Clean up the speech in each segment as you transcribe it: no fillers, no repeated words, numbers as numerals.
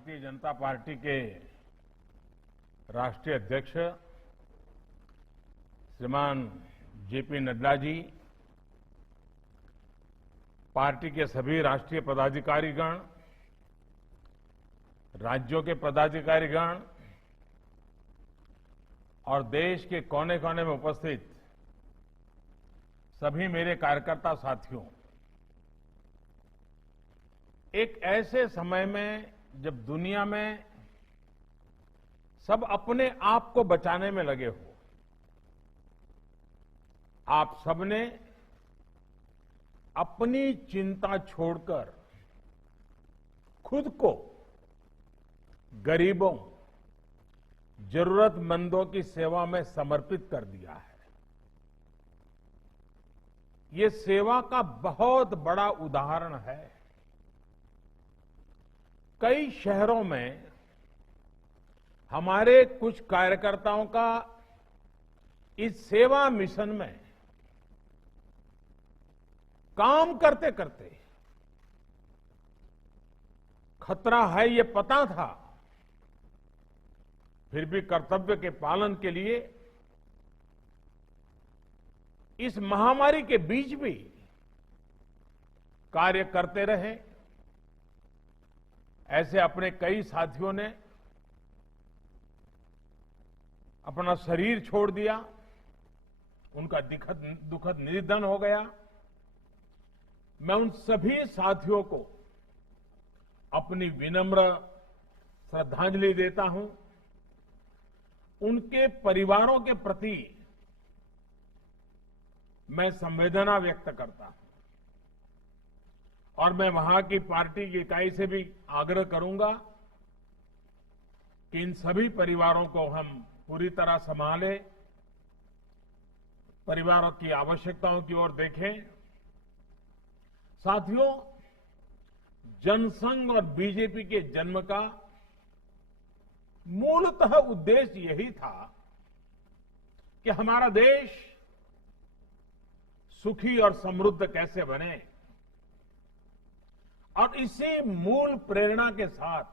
Bharatiya Janata party के राष्ट्रीय अध्यक्ष श्रीमान जेपी नड्डा जी, पार्टी के सभी राष्ट्रीय पदाधिकारीगण, राज्यों के पदाधिकारीगण और देश के कोने कोने में उपस्थित सभी मेरे कार्यकर्ता साथियों, एक ऐसे समय में जब दुनिया में सब अपने आप को बचाने में लगे हो, आप सबने अपनी चिंता छोड़कर खुद को गरीबों, जरूरतमंदों की सेवा में समर्पित कर दिया है। ये सेवा का बहुत बड़ा उदाहरण है। कई शहरों में हमारे कुछ कार्यकर्ताओं का इस सेवा मिशन में काम करते करते खतरा है ये पता था, फिर भी कर्तव्य के पालन के लिए इस महामारी के बीच भी कार्य करते रहे। ऐसे अपने कई साथियों ने अपना शरीर छोड़ दिया, उनका दुखद निधन हो गया। मैं उन सभी साथियों को अपनी विनम्र श्रद्धांजलि देता हूं। उनके परिवारों के प्रति मैं संवेदना व्यक्त करता हूं और मैं वहां की पार्टी की इकाई से भी आग्रह करूंगा कि इन सभी परिवारों को हम पूरी तरह संभालें, परिवारों की आवश्यकताओं की ओर देखें। साथियों, जनसंघ और बीजेपी के जन्म का मूलतः उद्देश्य यही था कि हमारा देश सुखी और समृद्ध कैसे बने, और इसी मूल प्रेरणा के साथ,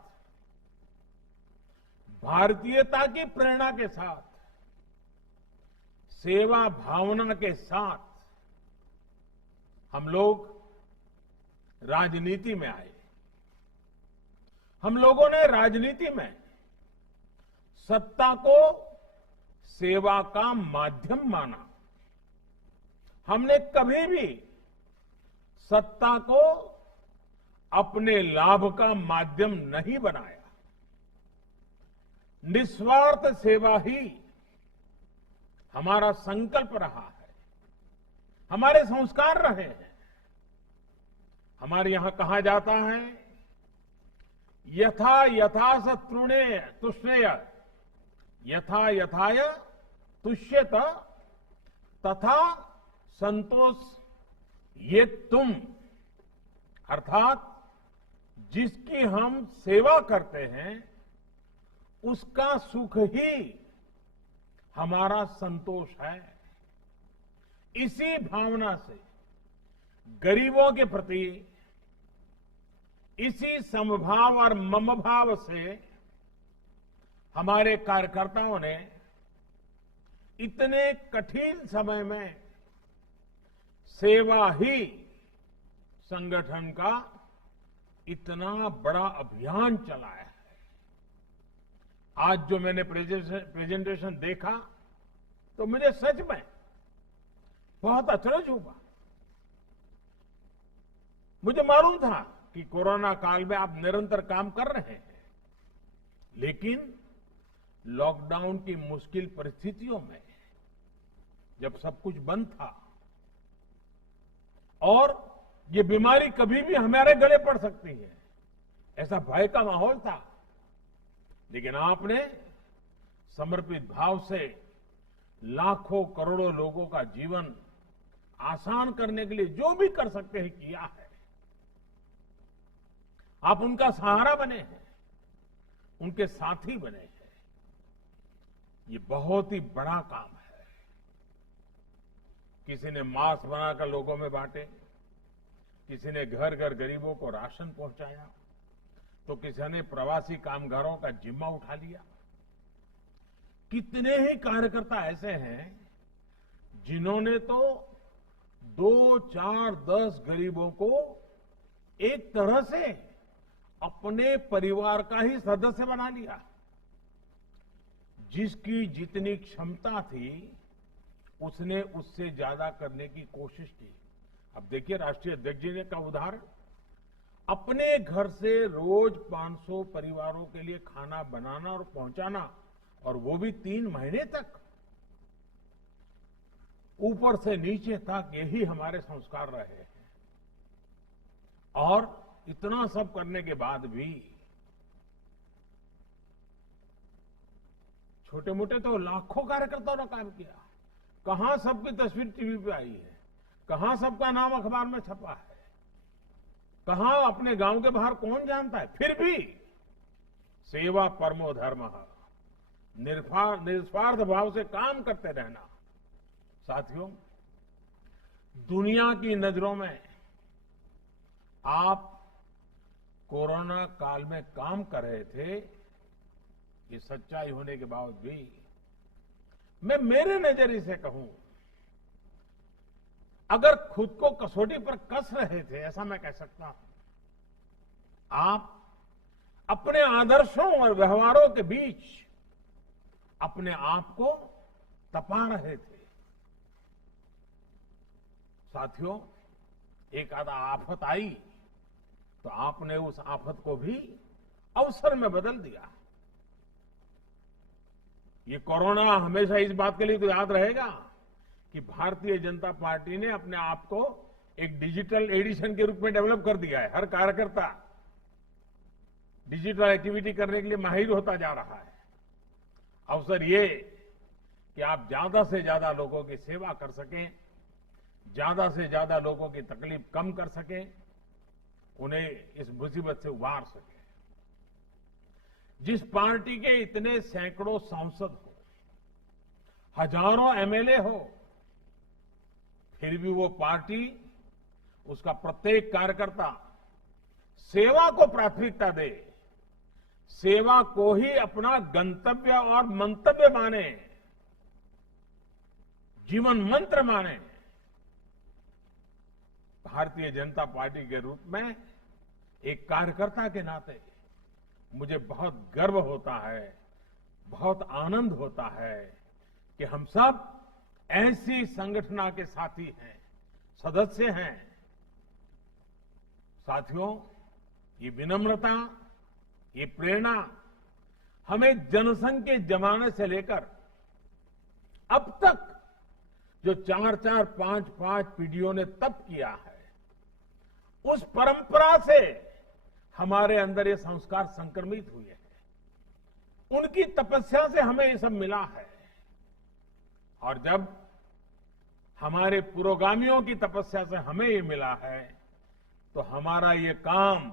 भारतीयता की प्रेरणा के साथ, सेवा भावना के साथ हम लोग राजनीति में आए। हम लोगों ने राजनीति में सत्ता को सेवा का माध्यम माना। हमने कभी भी सत्ता को अपने लाभ का माध्यम नहीं बनाया। निस्वार्थ सेवा ही हमारा संकल्प रहा है, हमारे संस्कार रहे हैं। हमारे यहां कहा जाता है, यथा यथास तृणे तुष्णेय, यथा यथाय तुष्यत तथा संतोष ये तुम। अर्थात जिसकी हम सेवा करते हैं उसका सुख ही हमारा संतोष है। इसी भावना से गरीबों के प्रति, इसी समभाव और ममभाव से हमारे कार्यकर्ताओं ने इतने कठिन समय में सेवा ही संगठन का इतना बड़ा अभियान चलाया है। आज जो मैंने प्रेजेंटेशन देखा तो मुझे सच में बहुत अचरज हुआ। मुझे मालूम था कि कोरोना काल में आप निरंतर काम कर रहे हैं, लेकिन लॉकडाउन की मुश्किल परिस्थितियों में जब सब कुछ बंद था और ये बीमारी कभी भी हमारे गले पड़ सकती है, ऐसा भय का माहौल था, लेकिन आपने समर्पित भाव से लाखों करोड़ों लोगों का जीवन आसान करने के लिए जो भी कर सकते हैं किया है। आप उनका सहारा बने हैं, उनके साथी बने हैं। ये बहुत ही बड़ा काम है। किसी ने मास्क बनाकर लोगों में बांटे, किसी ने घर घर गरीबों को राशन पहुंचाया, तो किसी ने प्रवासी कामगारों का जिम्मा उठा लिया। कितने ही कार्यकर्ता ऐसे हैं जिन्होंने तो 2, 4, 10 गरीबों को एक तरह से अपने परिवार का ही सदस्य बना लिया। जिसकी जितनी क्षमता थी उसने उससे ज्यादा करने की कोशिश की। अब देखिए, राष्ट्रीय अध्यक्ष जी ने का उदाहरण, अपने घर से रोज 500 परिवारों के लिए खाना बनाना और पहुंचाना, और वो भी 3 महीने तक। ऊपर से नीचे तक यही हमारे संस्कार रहे हैं। और इतना सब करने के बाद भी छोटे मोटे तो लाखों कार्यकर्ताओं ने काम किया। कहां सबकी तस्वीर टीवी पे आई है, कहां सबका नाम अखबार में छपा है, कहां अपने गांव के बाहर कौन जानता है। फिर भी सेवा परमो धर्मः, निस्वार्थ भाव से काम करते रहना। साथियों, दुनिया की नजरों में आप कोरोना काल में काम कर रहे थे, ये सच्चाई होने के बावजूद भी मैं मेरे नजरिए से कहूं, अगर खुद को कसौटी पर कस रहे थे, ऐसा मैं कह सकता हूं, आप अपने आदर्शों और व्यवहारों के बीच अपने आप को तपा रहे थे। साथियों, एक आधा आफत आई तो आपने उस आफत को भी अवसर में बदल दिया। ये कोरोना हमेशा इस बात के लिए तो याद रहेगा कि भारतीय जनता पार्टी ने अपने आप को एक डिजिटल एडिशन के रूप में डेवलप कर दिया है। हर कार्यकर्ता डिजिटल एक्टिविटी करने के लिए माहिर होता जा रहा है। अवसर ये कि आप ज्यादा से ज्यादा लोगों की सेवा कर सकें, ज्यादा से ज्यादा लोगों की तकलीफ कम कर सकें, उन्हें इस मुसीबत से उबार सकें। जिस पार्टी के इतने सैकड़ों सांसद हो, हजारों एमएलए हो, फिर भी वो पार्टी, उसका प्रत्येक कार्यकर्ता सेवा को प्राथमिकता दे, सेवा को ही अपना गंतव्य और मंतव्य माने, जीवन मंत्र माने। भारतीय जनता पार्टी के रूप में एक कार्यकर्ता के नाते मुझे बहुत गर्व होता है, बहुत आनंद होता है कि हम सब ऐसी संगठन के साथी हैं, सदस्य हैं। साथियों, ये विनम्रता, ये प्रेरणा हमें जनसंघ के जमाने से लेकर अब तक जो 4-4, 5-5 पीढ़ियों ने तप किया है, उस परंपरा से हमारे अंदर ये संस्कार संक्रमित हुए हैं। उनकी तपस्या से हमें ये सब मिला है। और जब हमारे पुरोगामियों की तपस्या से हमें ये मिला है, तो हमारा ये काम,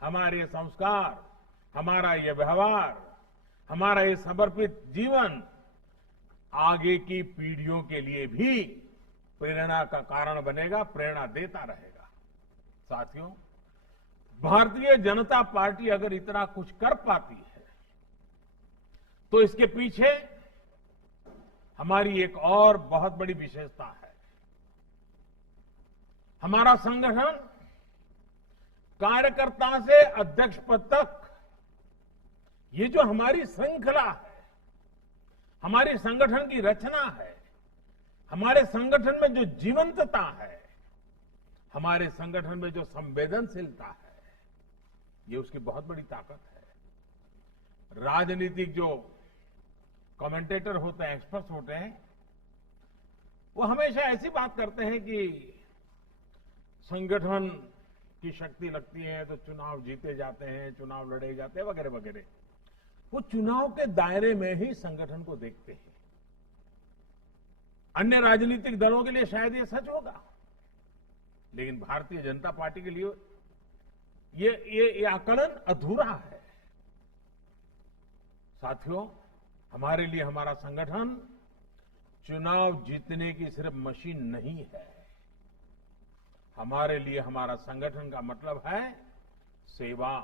हमारे संस्कार, हमारा ये व्यवहार, हमारा ये समर्पित जीवन आगे की पीढ़ियों के लिए भी प्रेरणा का कारण बनेगा, प्रेरणा देता रहेगा। साथियों, भारतीय जनता पार्टी अगर इतना कुछ कर पाती है, तो इसके पीछे हमारी एक और बहुत बड़ी विशेषता है। हमारा संगठन कार्यकर्ता से अध्यक्ष पद तक, ये जो हमारी श्रृंखला है, हमारी संगठन की रचना है, हमारे संगठन में जो जीवंतता है, हमारे संगठन में जो संवेदनशीलता है, ये उसकी बहुत बड़ी ताकत है। राजनीतिक जो कमेंटेटर होते हैं, एक्सपर्ट्स होते हैं, वो हमेशा ऐसी बात करते हैं कि संगठन की शक्ति लगती है तो चुनाव जीते जाते हैं, चुनाव लड़े जाते हैं, वगैरह वगैरह। वो चुनाव के दायरे में ही संगठन को देखते हैं। अन्य राजनीतिक दलों के लिए शायद ये सच होगा, लेकिन भारतीय जनता पार्टी के लिए ये आकलन अधूरा है। साथियों, हमारे लिए हमारा संगठन चुनाव जीतने की सिर्फ मशीन नहीं है। हमारे लिए हमारा संगठन का मतलब है सेवा,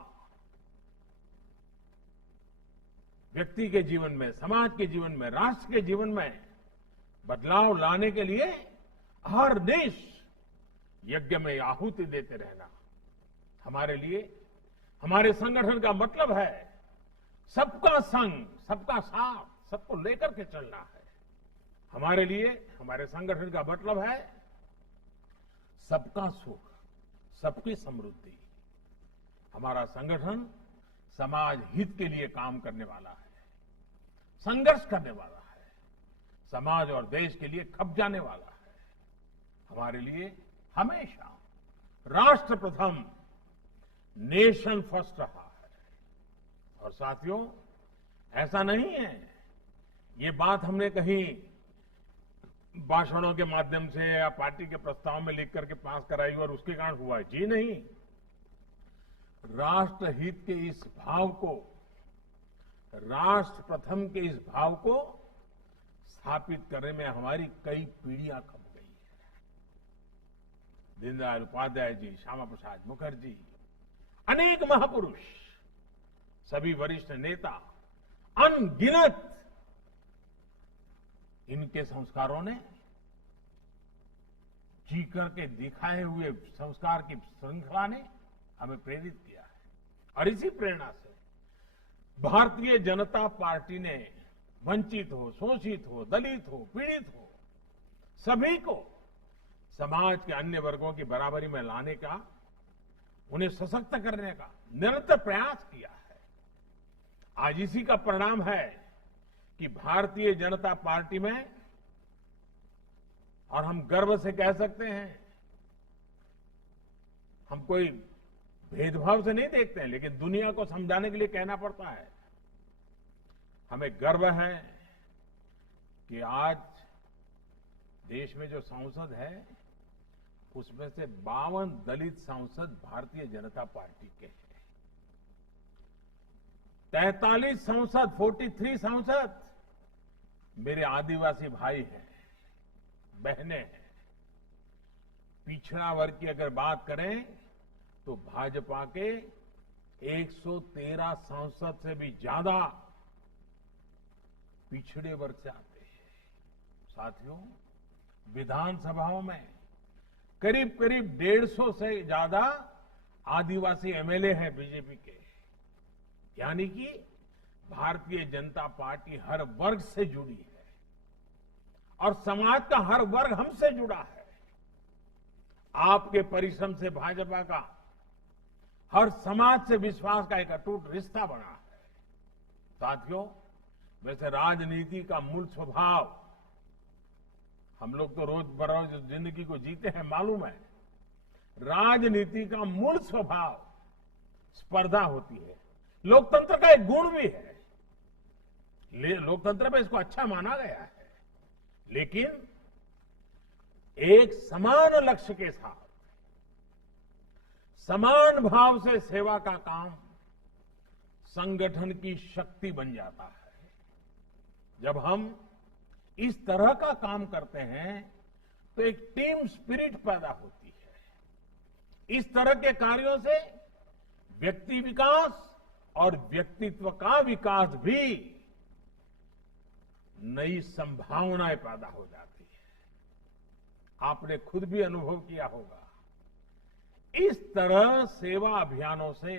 व्यक्ति के जीवन में, समाज के जीवन में, राष्ट्र के जीवन में बदलाव लाने के लिए हर देश यज्ञ में आहुति देते रहना। हमारे लिए, हमारे संगठन का मतलब है सबका संग, सबका साथ, सबको लेकर के चलना है। हमारे लिए, हमारे संगठन का मतलब है सबका सुख, सबकी समृद्धि। हमारा संगठन समाज हित के लिए काम करने वाला है, संघर्ष करने वाला है, समाज और देश के लिए खप जाने वाला है। हमारे लिए हमेशा राष्ट्र प्रथम, नेशन फर्स्ट रहा है। और साथियों, ऐसा नहीं है ये बात हमने कहीं भाषणों के माध्यम से या पार्टी के प्रस्ताव में लिख करके पास कराई और उसके कारण हुआ है। जी नहीं, राष्ट्र हित के इस भाव को, राष्ट्र प्रथम के इस भाव को स्थापित करने में हमारी कई पीढ़ियां खप गई है। दीनदयाल उपाध्याय जी, श्यामा प्रसाद मुखर्जी, अनेक महापुरुष, सभी वरिष्ठ नेता, अनगिनत इनके संस्कारों ने, जी करके दिखाए हुए संस्कार की श्रृंखला ने हमें प्रेरित किया है। और इसी प्रेरणा से भारतीय जनता पार्टी ने वंचित हो, शोषित हो, दलित हो, पीड़ित हो, सभी को समाज के अन्य वर्गों की बराबरी में लाने का, उन्हें सशक्त करने का निरंतर प्रयास किया है। आज इसी का परिणाम है कि भारतीय जनता पार्टी में, और हम गर्व से कह सकते हैं, हम कोई भेदभाव से नहीं देखते हैं, लेकिन दुनिया को समझाने के लिए कहना पड़ता है, हमें गर्व है कि आज देश में जो सांसद है उसमें से 52 दलित सांसद भारतीय जनता पार्टी के हैं। 43 सांसद, 43 सांसद मेरे आदिवासी भाई हैं, बहनें हैं। पिछड़ा वर्ग की अगर बात करें तो भाजपा के 113 सांसद से भी ज्यादा पिछड़े वर्ग से आते हैं। साथियों, विधानसभाओं में करीब करीब 150 से ज्यादा आदिवासी एमएलए हैं बीजेपी के। यानी कि भारतीय जनता पार्टी हर वर्ग से जुड़ी है और समाज का हर वर्ग हमसे जुड़ा है। आपके परिश्रम से भाजपा का हर समाज से विश्वास का एक अटूट रिश्ता बना है। साथियों, वैसे राजनीति का मूल स्वभाव, हम लोग तो रोज बरोज जिंदगी को जीते हैं, मालूम है, राजनीति का मूल स्वभाव स्पर्धा होती है। लोकतंत्र का एक गुण भी है, लोकतंत्र में इसको अच्छा माना गया है, लेकिन एक समान लक्ष्य के साथ समान भाव से सेवा का काम संगठन की शक्ति बन जाता है। जब हम इस तरह का काम करते हैं तो एक टीम स्पिरिट पैदा होती है। इस तरह के कार्यों से व्यक्ति विकास और व्यक्तित्व का विकास भी नई संभावनाएं पैदा हो जाती है। आपने खुद भी अनुभव किया होगा, इस तरह सेवा अभियानों से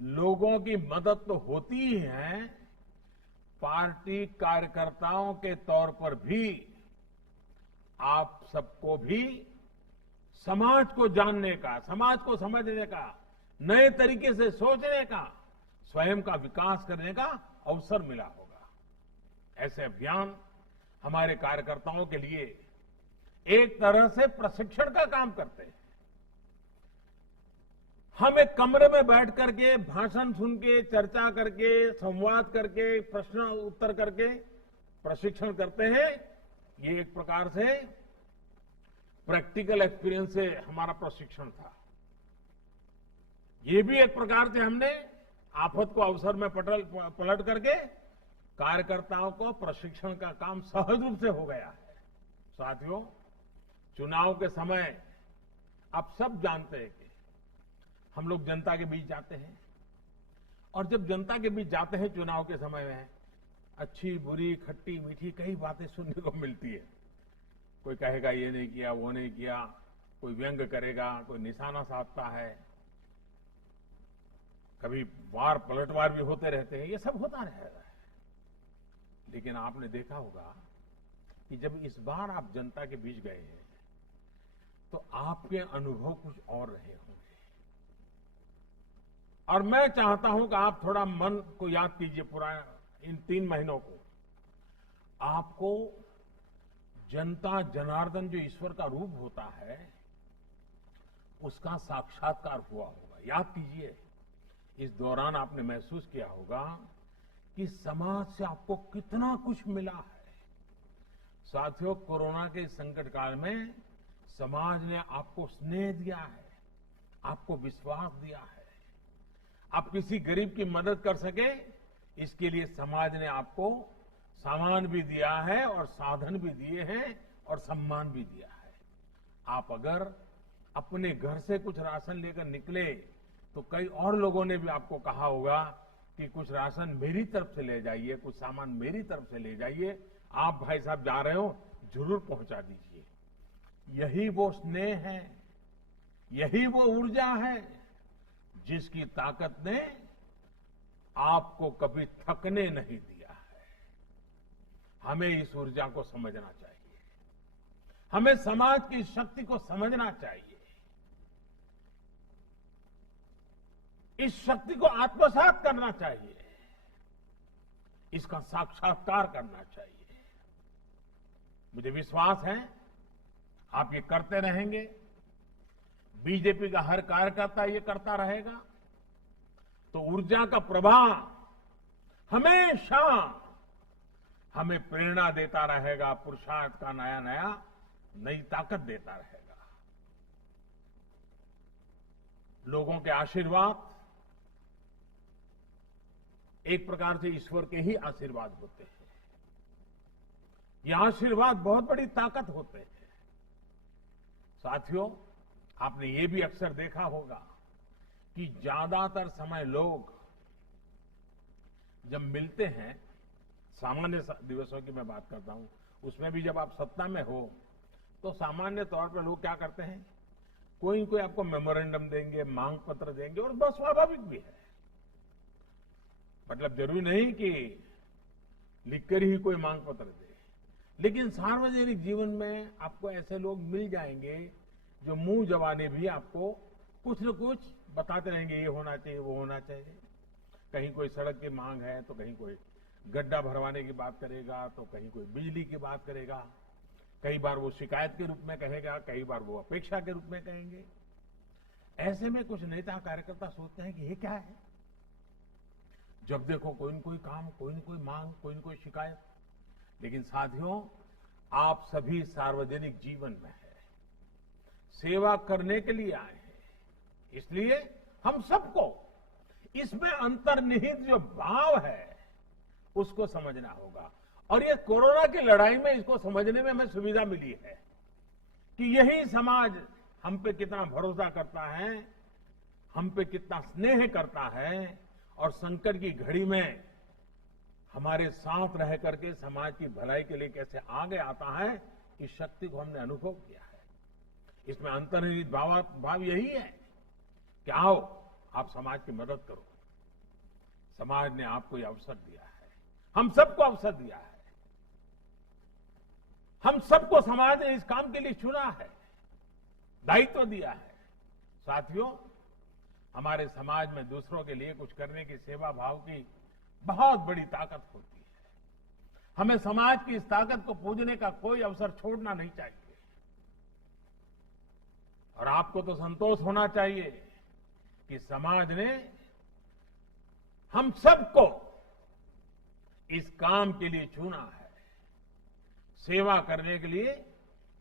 लोगों की मदद तो होती ही है, पार्टी कार्यकर्ताओं के तौर पर भी आप सबको भी समाज को जानने का, समाज को समझने का, नए तरीके से सोचने का, स्वयं का विकास करने का अवसर मिला होगा। ऐसे अभियान हमारे कार्यकर्ताओं के लिए एक तरह से प्रशिक्षण का काम करते हैं। हम एक कमरे में बैठ करके भाषण सुन के, चर्चा करके, संवाद करके, प्रश्न उत्तर करके प्रशिक्षण करते हैं। ये एक प्रकार से प्रैक्टिकल एक्सपीरियंस से हमारा प्रशिक्षण था। ये भी एक प्रकार से हमने आफत को अवसर में पलट करके कार्यकर्ताओं को प्रशिक्षण का काम सहज रूप से हो गया है। साथियों, चुनाव के समय आप सब जानते हैं कि हम लोग जनता के बीच जाते हैं और जब जनता के बीच जाते हैं चुनाव के समय में, अच्छी बुरी खट्टी मीठी कई बातें सुनने को मिलती है। कोई कहेगा ये नहीं किया, वो नहीं किया, कोई व्यंग करेगा, कोई निशाना साधता है, कभी वार पलटवार भी होते रहते हैं, ये सब होता रहेगा। लेकिन आपने देखा होगा कि जब इस बार आप जनता के बीच गए हैं तो आपके अनुभव कुछ और रहे होंगे। और मैं चाहता हूं कि आप थोड़ा मन को याद कीजिए, पूरा इन 3 महीनों को। आपको जनता जनार्दन जो ईश्वर का रूप होता है उसका साक्षात्कार हुआ होगा। याद कीजिए, इस दौरान आपने महसूस किया होगा कि समाज से आपको कितना कुछ मिला है। साथियों, कोरोना के संकट काल में समाज ने आपको स्नेह दिया है, आपको विश्वास दिया है। आप किसी गरीब की मदद कर सके, इसके लिए समाज ने आपको सामान भी दिया है और साधन भी दिए हैं और सम्मान भी दिया है। आप अगर अपने घर से कुछ राशन लेकर निकले तो कई और लोगों ने भी आपको कहा होगा कि कुछ राशन मेरी तरफ से ले जाइए, कुछ सामान मेरी तरफ से ले जाइए, आप भाई साहब जा रहे हो जरूर पहुंचा दीजिए। यही वो स्नेह है, यही वो ऊर्जा है जिसकी ताकत ने आपको कभी थकने नहीं दिया है। हमें इस ऊर्जा को समझना चाहिए, हमें समाज की शक्ति को समझना चाहिए, इस शक्ति को आत्मसात करना चाहिए, इसका साक्षात्कार करना चाहिए। मुझे विश्वास है आप ये करते रहेंगे, बीजेपी का हर कार्यकर्ता ये करता रहेगा, तो ऊर्जा का प्रवाह हमेशा हमें प्रेरणा देता रहेगा, पुरुषार्थ का नया नया नई ताकत देता रहेगा। लोगों के आशीर्वाद एक प्रकार से ईश्वर के ही आशीर्वाद होते हैं। ये आशीर्वाद बहुत बड़ी ताकत होते हैं। साथियों, आपने ये भी अक्सर देखा होगा कि ज्यादातर समय लोग जब मिलते हैं, सामान्य दिवसों की मैं बात करता हूं, उसमें भी जब आप सत्ता में हो तो सामान्य तौर पर लोग क्या करते हैं, कोई कोई आपको मेमोरेंडम देंगे, मांग पत्र देंगे, और बहुत स्वाभाविक भी है। मतलब जरूरी नहीं कि लिखकर ही कोई मांग पत्र दे, लेकिन सार्वजनिक जीवन में आपको ऐसे लोग मिल जाएंगे जो मुंह जबानी भी आपको कुछ न कुछ बताते रहेंगे, ये होना चाहिए, वो होना चाहिए। कहीं कोई सड़क की मांग है तो कहीं कोई गड्ढा भरवाने की बात करेगा, तो कहीं कोई बिजली की बात करेगा। कई बार वो शिकायत के रूप में कहेगा, कई बार वो अपेक्षा के रूप में कहेंगे। ऐसे में कुछ नेता कार्यकर्ता सोचते हैं कि ये क्या है, जब देखो कोई न कोई काम, कोई न कोई मांग, कोई न कोई शिकायत। लेकिन साथियों, आप सभी सार्वजनिक जीवन में है, सेवा करने के लिए आए हैं, इसलिए हम सबको इसमें अंतर्निहित जो भाव है उसको समझना होगा। और ये कोरोना की लड़ाई में इसको समझने में हमें सुविधा मिली है कि यही समाज हम पे कितना भरोसा करता है, हम पे कितना स्नेह करता है, और संकट की घड़ी में हमारे साथ रह करके समाज की भलाई के लिए कैसे आगे आता है, इस शक्ति को हमने अनुभव किया है। इसमें अंतर्निहित भाव यही है कि आओ आप समाज की मदद करो। समाज ने आपको यह अवसर दिया है, हम सबको अवसर दिया है, हम सबको समाज ने इस काम के लिए चुना है, दायित्व दिया है। साथियों, हमारे समाज में दूसरों के लिए कुछ करने की सेवा भाव की बहुत बड़ी ताकत होती है। हमें समाज की इस ताकत को पूजने का कोई अवसर छोड़ना नहीं चाहिए। और आपको तो संतोष होना चाहिए कि समाज ने हम सबको इस काम के लिए चुना है। सेवा करने के लिए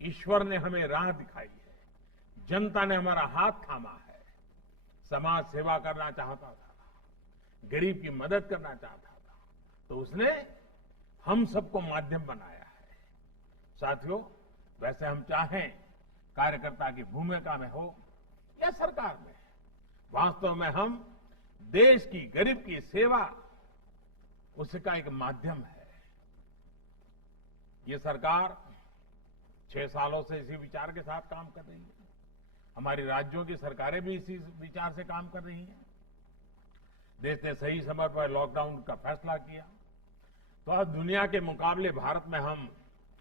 ईश्वर ने हमें राह दिखाई है, जनता ने हमारा हाथ थामा है। समाज सेवा करना चाहता था, गरीब की मदद करना चाहता था, तो उसने हम सबको माध्यम बनाया है। साथियों, वैसे हम चाहें कार्यकर्ता की भूमिका में हो या सरकार में, वास्तव में हम देश की, गरीब की सेवा उसका एक माध्यम है। ये सरकार 6 सालों से इसी विचार के साथ काम कर रही है। हमारी राज्यों की सरकारें भी इसी विचार से काम कर रही हैं। देश ने सही समय पर लॉकडाउन का फैसला किया तो आज दुनिया के मुकाबले भारत में हम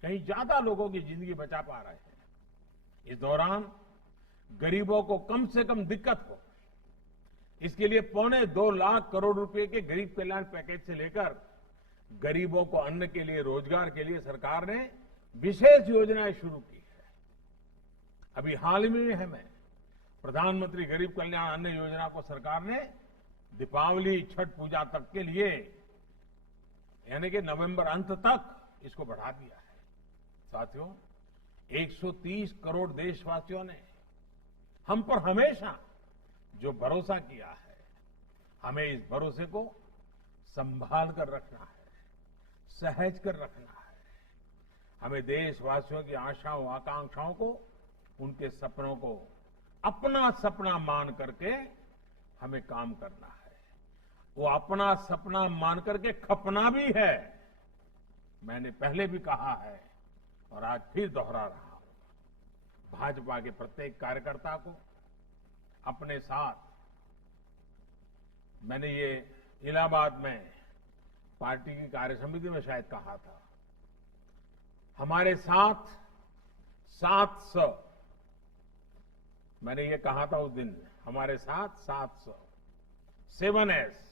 कहीं ज्यादा लोगों की जिंदगी बचा पा रहे हैं। इस दौरान गरीबों को कम से कम दिक्कत हो, इसके लिए 2.25 लाख करोड़ रुपए के गरीब कल्याण पैकेज से लेकर गरीबों को अन्न के लिए, रोजगार के लिए सरकार ने विशेष योजनाएं शुरू की है। अभी हाल ही में हमें प्रधानमंत्री गरीब कल्याण अन्न योजना को सरकार ने दीपावली, छठ पूजा तक के लिए, यानी कि नवंबर अंत तक इसको बढ़ा दिया है। साथियों, 130 करोड़ देशवासियों ने हम पर हमेशा जो भरोसा किया है, हमें इस भरोसे को संभाल कर रखना है, सहज कर रखना है। हमें देशवासियों की आशाओं, आकांक्षाओं को, उनके सपनों को अपना सपना मान करके हमें काम करना है। वो अपना सपना मान करके खपना भी है। मैंने पहले भी कहा है और आज फिर दोहरा रहा हूं, भाजपा के प्रत्येक कार्यकर्ता को अपने साथ, मैंने ये इलाहाबाद में पार्टी की कार्यसमिति में शायद कहा था, हमारे साथ 700, मैंने ये कहा था उस दिन, हमारे साथ 700, 7S,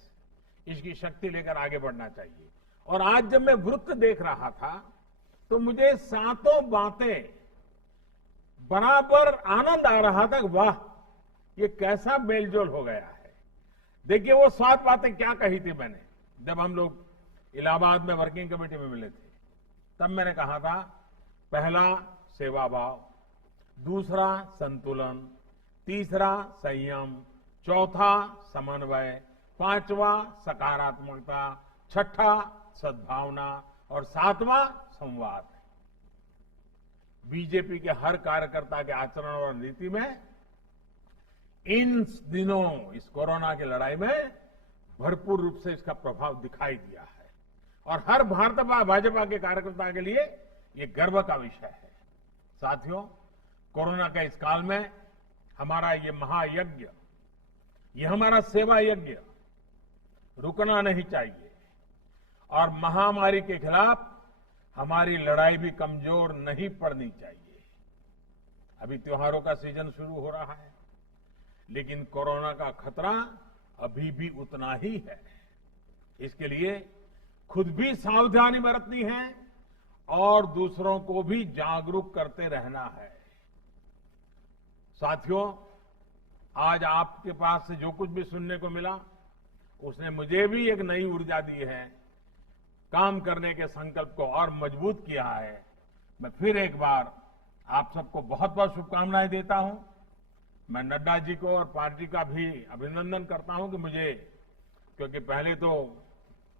इसकी शक्ति लेकर आगे बढ़ना चाहिए। और आज जब मैं वृत्त देख रहा था तो मुझे सातों बातें बराबर आनंद आ रहा था। वाह, ये कैसा मेलजोल हो गया है। देखिए वो 7 बातें क्या कही थी मैंने जब हम लोग इलाहाबाद में वर्किंग कमेटी में मिले थे। तब मैंने कहा था, पहला सेवा भाव, दूसरा संतुलन, तीसरा संयम, चौथा समन्वय, पांचवा सकारात्मकता, छठा सद्भावना और 7वां संवाद। बीजेपी के हर कार्यकर्ता के आचरण और नीति में इन दिनों, इस कोरोना की लड़ाई में भरपूर रूप से इसका प्रभाव दिखाई दिया है और हर भाजपा के कार्यकर्ता के लिए ये गर्व का विषय है। साथियों, कोरोना के इस काल में हमारा ये महायज्ञ, ये हमारा सेवा यज्ञ रुकना नहीं चाहिए और महामारी के खिलाफ हमारी लड़ाई भी कमजोर नहीं पड़नी चाहिए। अभी त्योहारों का सीजन शुरू हो रहा है, लेकिन कोरोना का खतरा अभी भी उतना ही है। इसके लिए खुद भी सावधानी बरतनी है और दूसरों को भी जागरूक करते रहना है। साथियों, आज आपके पास से जो कुछ भी सुनने को मिला, उसने मुझे भी एक नई ऊर्जा दी है, काम करने के संकल्प को और मजबूत किया है। मैं फिर एक बार आप सबको बहुत बहुत शुभकामनाएं देता हूं। मैं नड्डा जी को और पार्टी का भी अभिनंदन करता हूं कि मुझे, क्योंकि पहले तो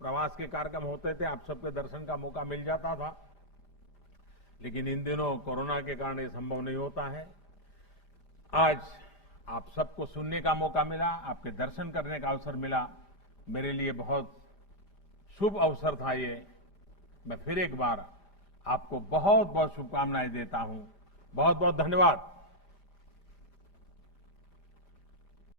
प्रवास के कार्यक्रम होते थे, आप सबके दर्शन का मौका मिल जाता था, लेकिन इन दिनों कोरोना के कारण ये संभव नहीं होता है। आज आप सबको सुनने का मौका मिला, आपके दर्शन करने का अवसर मिला, मेरे लिए बहुत शुभ अवसर था ये। मैं फिर एक बार आपको बहुत बहुत शुभकामनाएं देता हूं। बहुत बहुत धन्यवाद।